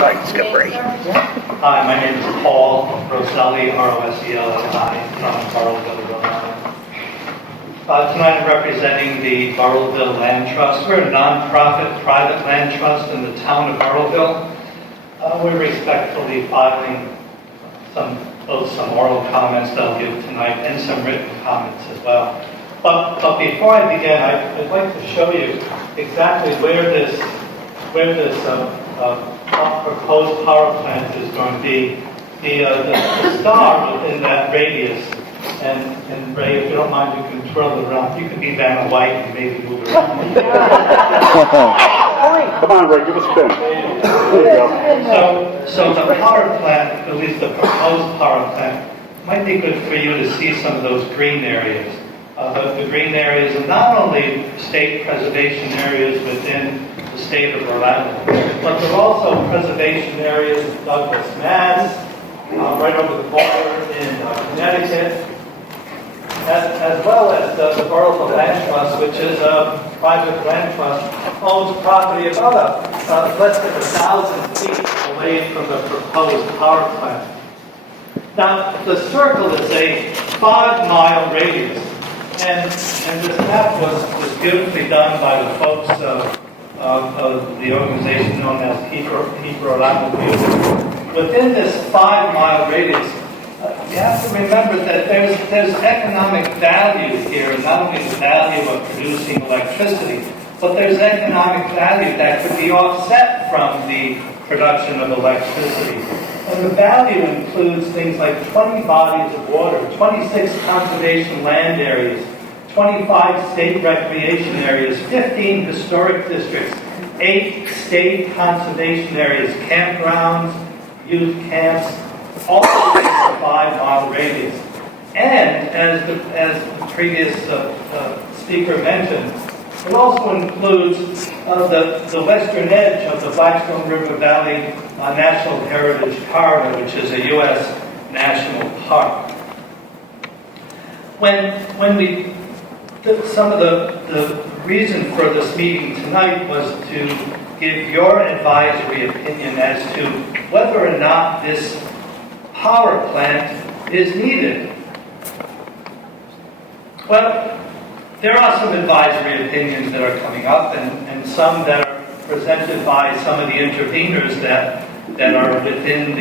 Hi, my name is Paul Roselli, R-O-S-E-L-L-I, from Burrillville, Rhode Island. Tonight I'm representing the Burrillville Land Trust. We're a non-profit private land trust in the town of Burrillville. We're respectfully filing both some oral comments that I'll give tonight and some written comments as well. But before I begin, I'd like to show you exactly where this proposed power plant is going to be. The star within that radius, and Ray, if you don't mind, you can twirl it around. You can be Vanna White and maybe move it around. Come on, Ray, give us a spin. There you go. So the power plant, at least the proposed power plant, might be good for you to see some of those green areas. The green areas are not only state preservation areas within the state of Rhode Island, but they're also preservation areas in Douglas, Mass, right over the border in Connecticut, as well as the Burrillville Land Trust, which is a private land trust, owns property about less than 1,000 feet away from the proposed power plant. Now, the circle is a 5-mile radius, and this map was beautifully done by the folks of the organization known as Keep Rhode Island Beautiful. Within this 5-mile radius, you have to remember that there's economic value here, not only the value of producing electricity, but there's economic value that could be offset from the production of electricity. And the value includes things like 20 bodies of water, 26 conservation land areas, 25 state recreation areas, 15 historic districts, 8 state conservation areas, campgrounds, youth camps, all within a 5-mile radius. And as the previous speaker mentioned, it also includes the western edge of the Blackstone River Valley National Heritage Corridor, which is a U.S. national park. Some of the reason for this meeting tonight was to give your advisory opinion as to whether or not this power plant is needed. Well, there are some advisory opinions that are coming up, and some that are presented by some of the interveners that are within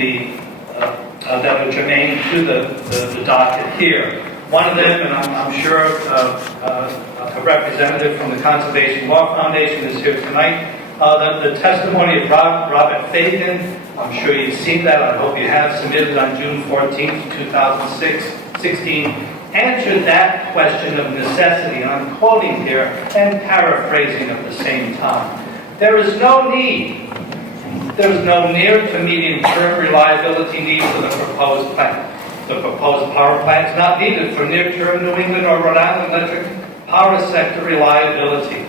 that are germane to the docket here. One of them, and I'm sure a representative from the Conservation Law Foundation is here tonight. The testimony of Robert Fagan, I'm sure you've seen that, I hope you have, submitted on June 14th, 2016, answered that question of necessity, and I'm quoting here and paraphrasing at the same time. There is no near to medium-term reliability need for the proposed plant. The proposed power plant is not needed for near-term New England or Rhode Island electric power sector reliability.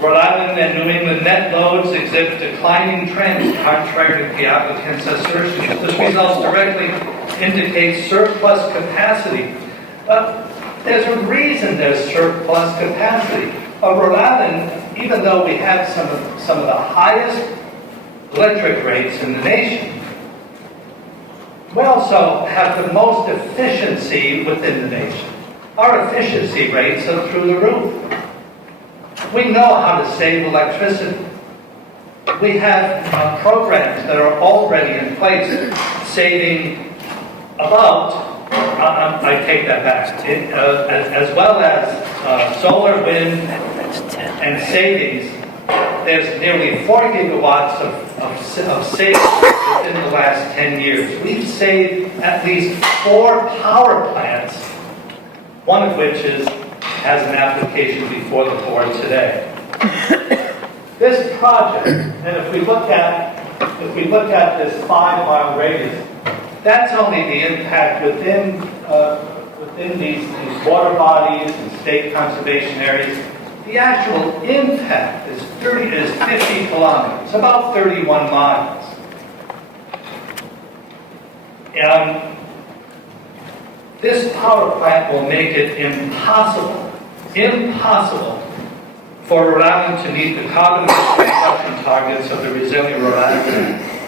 Rhode Island and New England net loads exhibit declining trends, contrary to the applicant's assertion. This results directly indicates surplus capacity. But there's a reason there's surplus capacity. Rhode Island, even though we have some of the highest electric rates in the nation, we also have the most efficiency within the nation. Our efficiency rates are through the roof. We know how to save electricity. We have programs that are already in place, saving about, I take that back, as well as solar, wind, and savings. There's nearly 4 gigawatts of savings within the last 10 years. We've saved at least 4 power plants, one of which has an application before the board today. This project, and if we look at this 5-mile radius, that's only the impact within these water bodies and state conservation areas. The actual impact is 50 kilometers, about 31 miles. This power plant will make it impossible for Rhode Island to meet the carbon reduction targets of the Resilient Rhode Island Act.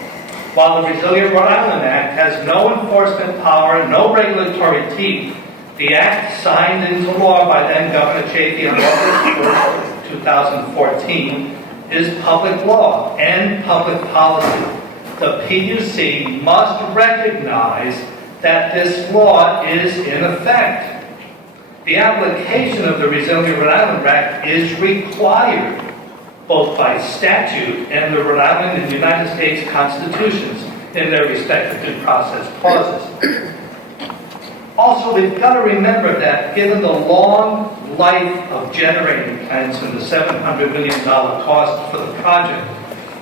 While the Resilient Rhode Island Act has no enforcement power, no regulatory teeth, the act signed into law by then Governor Chafee on August 1st, 2014 is public law and public policy. The PUC must recognize that this law is in effect. The application of the Resilient Rhode Island Act is required both by statute and the Rhode Island and United States constitutions in their respective due process clauses. Also, we've got to remember that given the long life of generating plants and the $700 million cost for the project,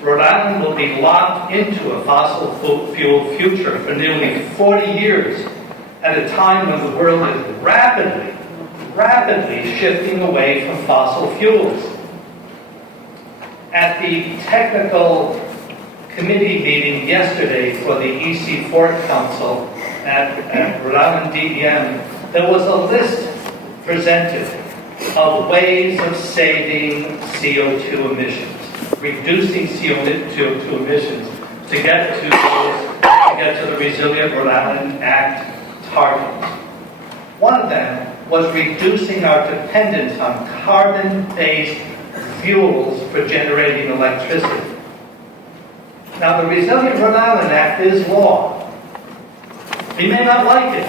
Rhode Island will be locked into a fossil fuel future for nearly 40 years at a time when the world is rapidly shifting away from fossil fuels. At the technical committee meeting yesterday for the EC4 Council at Rhode Island DEM, there was a list presented of ways of saving CO2 emissions, reducing CO2 emissions to get to the Resilient Rhode Island Act targets. One of them was reducing our dependence on carbon-based fuels for generating electricity. Now, the Resilient Rhode Island Act is law. We may not like it,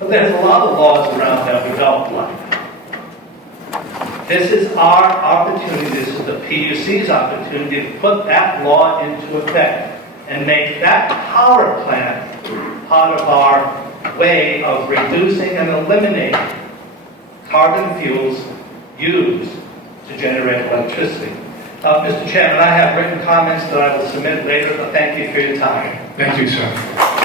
but there's a lot of laws around that we don't like. This is our opportunity, this is the PUC's opportunity to put that law into effect and make that power plant part of our way of reducing and eliminating carbon fuels used to generate electricity. Mr. Chairman, I have written comments that I will submit later, but thank you for your time. Thank you, sir.